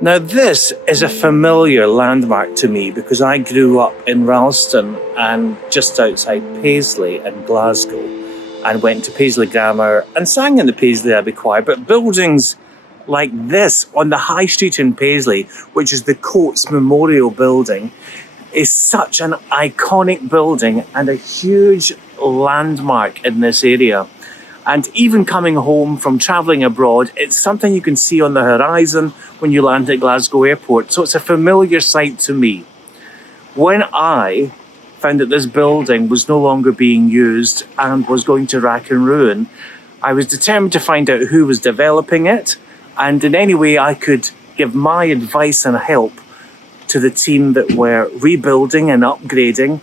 Now this is a familiar landmark to me because I grew up in Ralston and just outside Paisley in Glasgow, and went to Paisley Grammar and sang in the Paisley Abbey Choir. But buildings like this on the High Street in Paisley, which is the Coates Memorial Building, is such an iconic building and a huge landmark in this area. And even coming home from travelling abroad, it's something you can see on the horizon when you land at Glasgow Airport. So it's a familiar sight to me. When I found that this building was no longer being used and was going to rack and ruin, I was determined to find out who was developing it, and in any way I could give my advice and help to the team that were rebuilding and upgrading.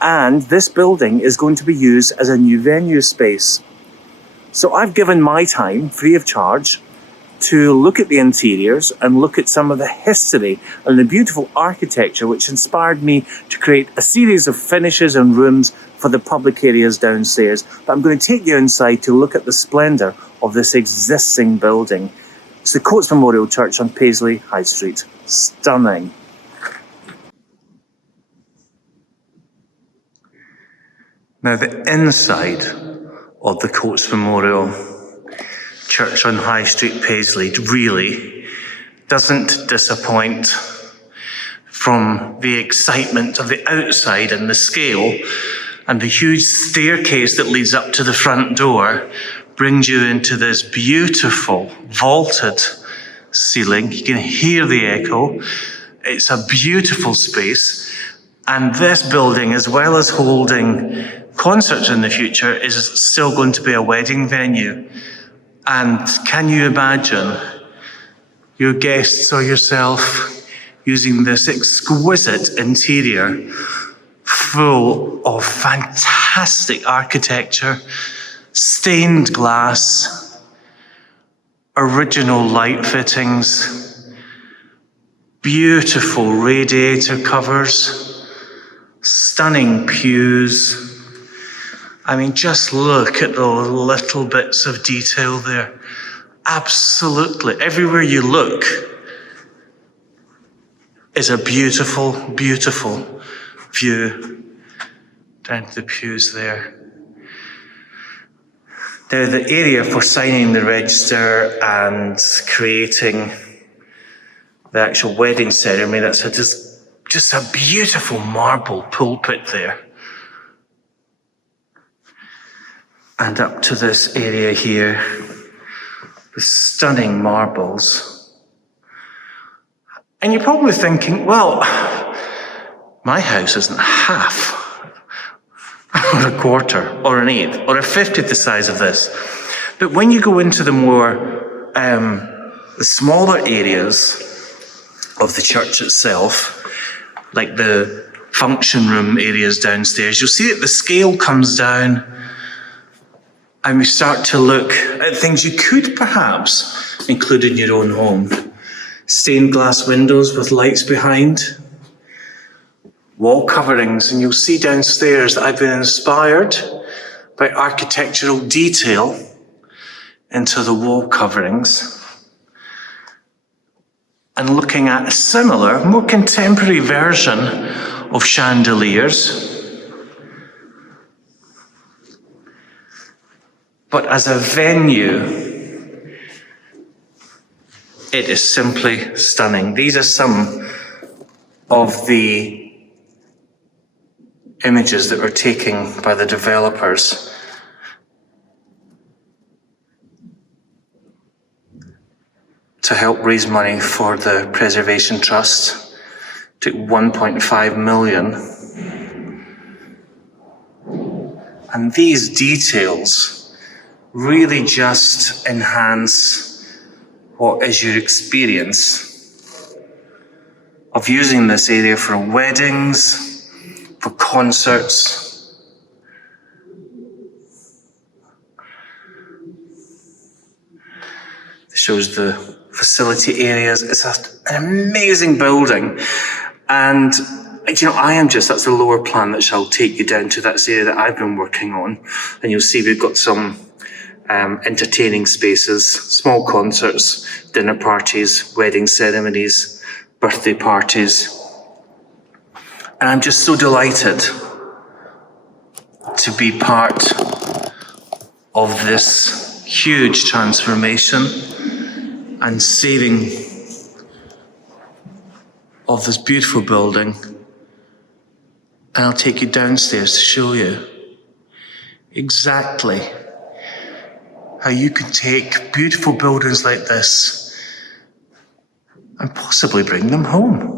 And this building is going to be used as a new venue space. So I've given my time, free of charge, to look at the interiors and look at some of the history and the beautiful architecture which inspired me to create a series of finishes and rooms for the public areas downstairs. But I'm going to take you inside to look at the splendour of this existing building. It's the Coates Memorial Church on Paisley High Street. Stunning. Now the inside of the Coates Memorial Church on High Street, Paisley, really doesn't disappoint. From the excitement of the outside and the scale, and the huge staircase that leads up to the front door brings you into this beautiful vaulted ceiling. You can hear the echo. It's a beautiful space. And this building, as well as holding concerts in the future, is still going to be a wedding venue. And can you imagine your guests or yourself using this exquisite interior full of fantastic architecture, stained glass, original light fittings, beautiful radiator covers, stunning pews. I mean, just look at the little bits of detail there. Absolutely. Everywhere you look is a beautiful, beautiful view down to the pews there. Now, the area for signing the register and creating the actual wedding ceremony, that's just a beautiful marble pulpit there. And up to this area here with stunning marbles. And you're probably thinking, well, my house isn't half or a quarter or an eighth or a 50th the size of this. But when you go into the more, the smaller areas of the church itself, like the function room areas downstairs, you'll see that the scale comes down. And we start to look at things you could perhaps include in your own home. Stained glass windows with lights behind. Wall coverings, and you'll see downstairs that I've been inspired by architectural detail into the wall coverings. And looking at a similar, more contemporary version of chandeliers. But as a venue, it is simply stunning. These are some of the images that were taken by the developers to help raise money for the Preservation Trust. Took 1.5 million. And these details really just enhance what is your experience of using this area for weddings, for concerts. It shows the facility areas. It's an amazing building. And that's the lower plan that shall take you down to that area that I've been working on. And you'll see we've got some entertaining spaces, small concerts, dinner parties, wedding ceremonies, birthday parties. And I'm just so delighted to be part of this huge transformation and saving of this beautiful building. And I'll take you downstairs to show you exactly how you could take beautiful buildings like this and possibly bring them home.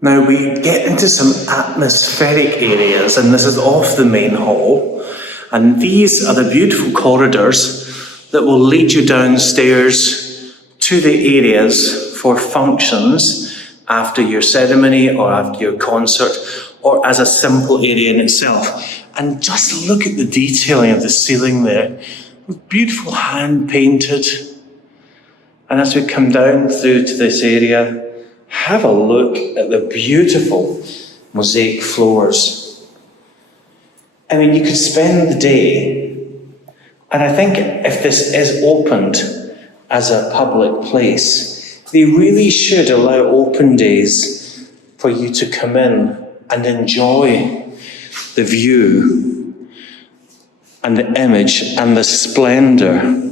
Now we get into some atmospheric areas, and this is off the main hall, and these are the beautiful corridors that will lead you downstairs to the areas for functions after your ceremony or after your concert, or as a simple area in itself. And just look at the detailing of the ceiling there, with beautiful hand painted. And as we come down through to this area, have a look at the beautiful mosaic floors. I mean, you could spend the day, and I think if this is opened as a public place, they really should allow open days for you to come in and enjoy the view and the image and the splendor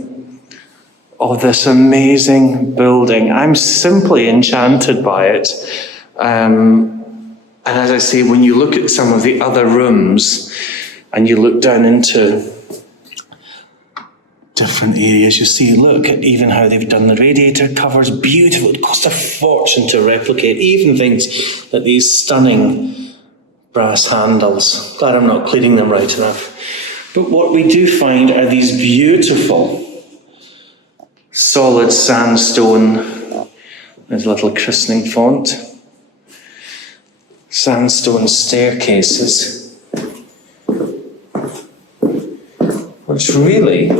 of this amazing building. I'm simply enchanted by it. And as I say, when you look at some of the other rooms and you look down into different areas, you see, look at even how they've done the radiator covers. Beautiful. It costs a fortune to replicate, even things like these stunning brass handles. Glad I'm not cleaning them right enough. But what we do find are these beautiful solid sandstone, there's a little christening font, sandstone staircases, which really,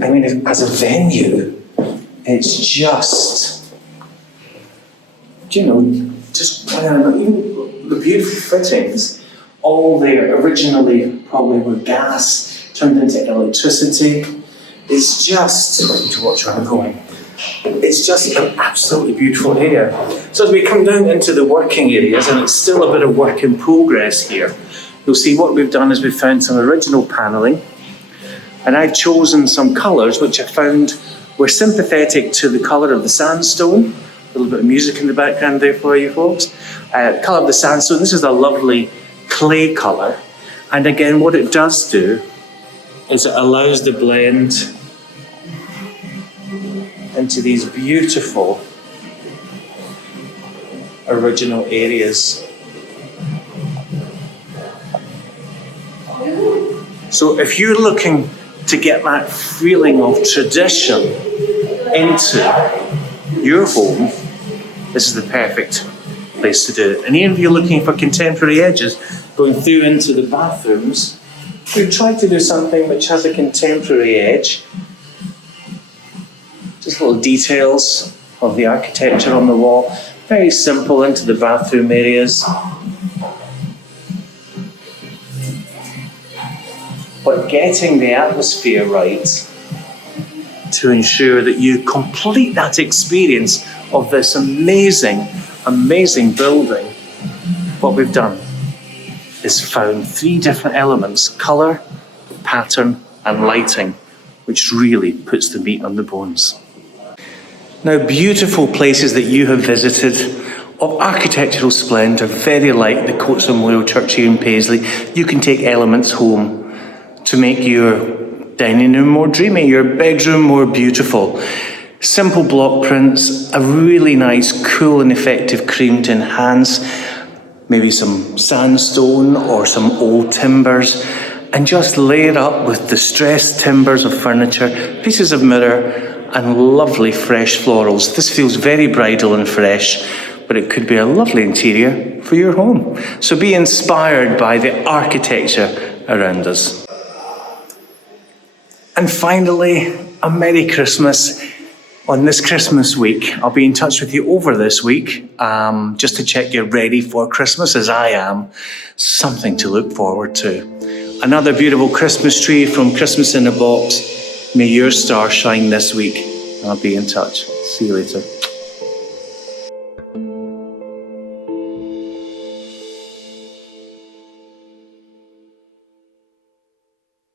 I mean, as a venue, it's just, even the beautiful fittings, all there originally probably were gas, turned into electricity. It's just, I need to watch where I'm going. It's just an absolutely beautiful area. So as we come down into the working areas, and it's still a bit of work in progress here, you'll see what we've done is we've found some original panelling, and I've chosen some colours which I found were sympathetic to the colour of the sandstone. A little bit of music in the background there for you folks. Colour of the sandstone, this is a lovely clay colour. And again, what it does do is it allows the blend into these beautiful original areas. So if you're looking to get that feeling of tradition into your home, this is the perfect place to do it. And even if you're looking for contemporary edges, going through into the bathrooms, we've tried to do something which has a contemporary edge. Just little details of the architecture on the wall. Very simple into the bathroom areas. But getting the atmosphere right to ensure that you complete that experience of this amazing, amazing building. What we've done is found 3 different elements: colour, pattern and lighting, which really puts the meat on the bones. Now, beautiful places that you have visited of architectural splendour, very like the Coats and Moyle Church here in Paisley. You can take elements home to make your dining room more dreamy, your bedroom more beautiful. Simple block prints, a really nice, cool and effective cream to enhance, maybe some sandstone or some old timbers, and just lay it up with distressed timbers of furniture, pieces of mirror, and lovely fresh florals. This feels very bridal and fresh, but it could be a lovely interior for your home. So be inspired by the architecture around us. And finally, a Merry Christmas. On this Christmas week, I'll be in touch with you over this week, just to check you're ready for Christmas, as I am. Something to look forward to. Another beautiful Christmas tree from Christmas in a Box. May your star shine this week. I'll be in touch. See you later.